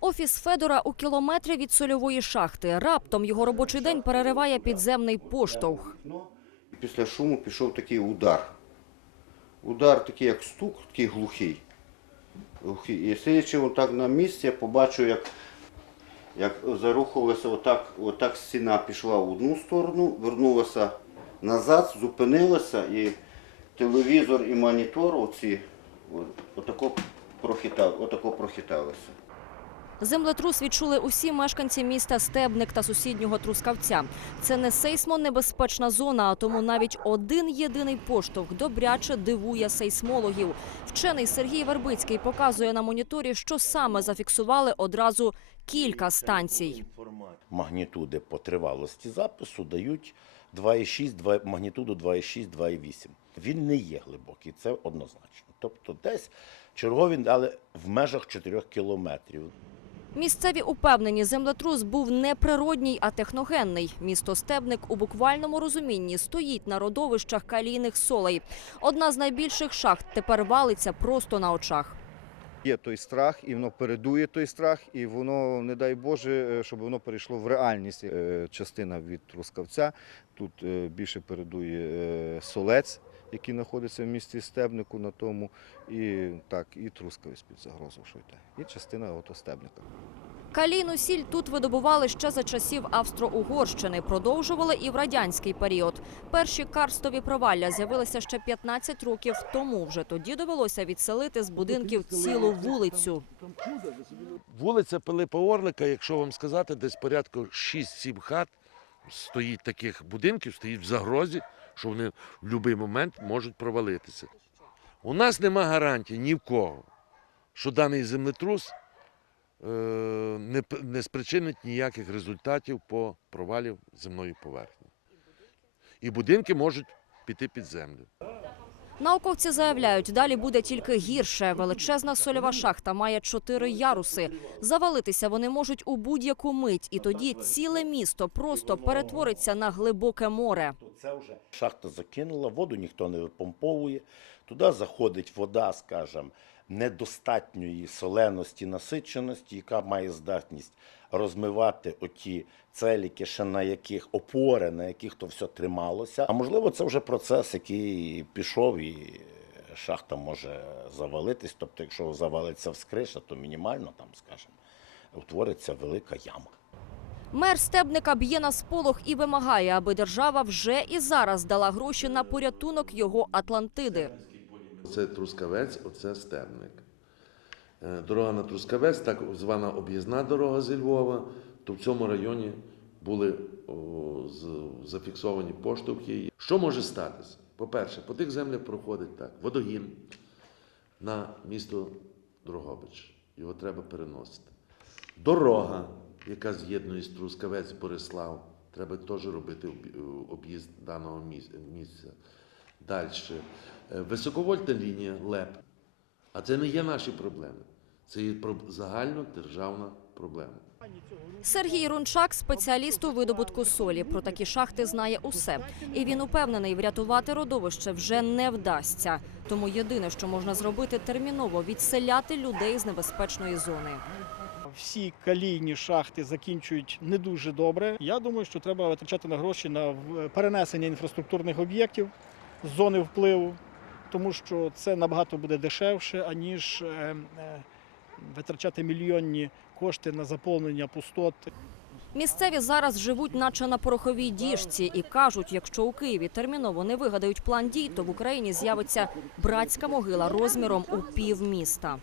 Офіс Федора у кілометрі від сольової шахти. Раптом його робочий день перериває підземний поштовх. Після шуму пішов такий удар. Удар такий, як стук, такий глухий. І сидячи отак на місці, я побачив, як, як зарухалася отак, отак стіна пішла в одну сторону, вернулася назад, зупинилася і телевізор і монітор оці, отако, прохитав, отако прохиталися. Землетрус відчули усі мешканці міста Стебник та сусіднього Трускавця. Це не сейсмонебезпечна зона, а тому навіть один єдиний поштовх добряче дивує сейсмологів. Вчений Сергій Вербицький показує на моніторі, що саме зафіксували одразу кілька станцій. магнітуди по тривалості запису дають 2,6, 2, магнітуду 2,6, 2,8. Він не є глибокий, це однозначно. Тобто десь чергові, але в межах 4 кілометрів. Місцеві упевнені, землетрус був не природній, а техногенний. Місто Стебник у буквальному розумінні стоїть на родовищах калійних солей. Одна з найбільших шахт тепер валиться просто на очах. Є той страх, і воно передує той страх, і воно, не дай Боже, е, щоб воно перейшло в реальність. Е, Частина від Трускавця, тут е, більше передує солець, який знаходиться в місті Стебнику на тому, і так, і Трускавець під загрозою, що йде. І частина Стебника. Калійну сіль тут видобували ще за часів Австро-Угорщини, продовжували і в радянський період. Перші карстові провалля з'явилися ще 15 років тому. Вже тоді довелося відселити з будинків цілу вулицю. Вулиця Пилипа Орлика, якщо вам сказати, десь порядку 6-7 хат стоїть таких будинків, стоїть в загрозі, що вони в будь-який момент можуть провалитися. У нас нема гарантії ні в кого, що даний землетрус е, не, не спричинить ніяких результатів по провалів земної поверхні. І будинки можуть піти під землю. Науковці заявляють, далі буде тільки гірше. Величезна сольова шахта має чотири яруси. Завалитися вони можуть у будь-яку мить, і тоді ціле місто просто перетвориться на глибоке море. Шахта закинула, воду ніхто не випомповує. Туди заходить вода, скажімо, недостатньої соленості, насиченості, яка має здатність розмивати оті целіки, ще на яких опори, на яких то все трималося. А можливо, це вже процес, який пішов і шахта може завалитись. Тобто, якщо завалиться вскриша, то мінімально там, скажімо, утвориться велика яма. Мер Стебника б'є на сполох і вимагає, аби держава вже і зараз дала гроші на порятунок його Атлантиди. Це Трускавець, оце Стебник. Е, Дорога на Трускавець, так звана об'їзна дорога зі Львова, то в цьому районі були зафіксовані поштовхи. Що може статися? По-перше, по тих землях проходить так, водогін на місто Дрогобич. Його треба переносити. Дорога, яка з'єднує з Трускавець Борислав, треба теж робити об'їзд даного місця. Далі. Високовольтна лінія ЛЕП. А це не є наші проблеми. Це є загальнодержавна проблема. Сергій Рунчак спеціаліст у видобутку солі. Про такі шахти знає усе. І він упевнений, врятувати родовище вже не вдасться. Тому єдине, що можна зробити, терміново відселяти людей з небезпечної зони. Всі калійні шахти закінчують не дуже добре. Я думаю, що треба витрачати на гроші на в- перенесення інфраструктурних об'єктів з зони впливу, тому що це набагато буде дешевше, аніж е, е, витрачати мільйонні кошти на заповнення пустот. Місцеві зараз живуть, наче на пороховій діжці, і кажуть, якщо у Києві терміново не вигадають план дій, то в Україні з'явиться братська могила розміром у пів міста.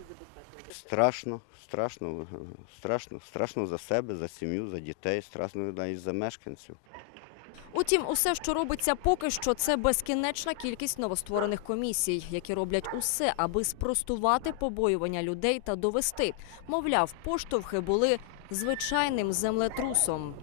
Страшно, страшно, страшно, страшно за себе, за сім'ю, за дітей, страшно навіть за мешканців. Утім, усе, що робиться поки що, це безкінечна кількість новостворених комісій, які роблять усе, аби спростувати побоювання людей та довести. Мовляв, поштовхи були звичайним землетрусом.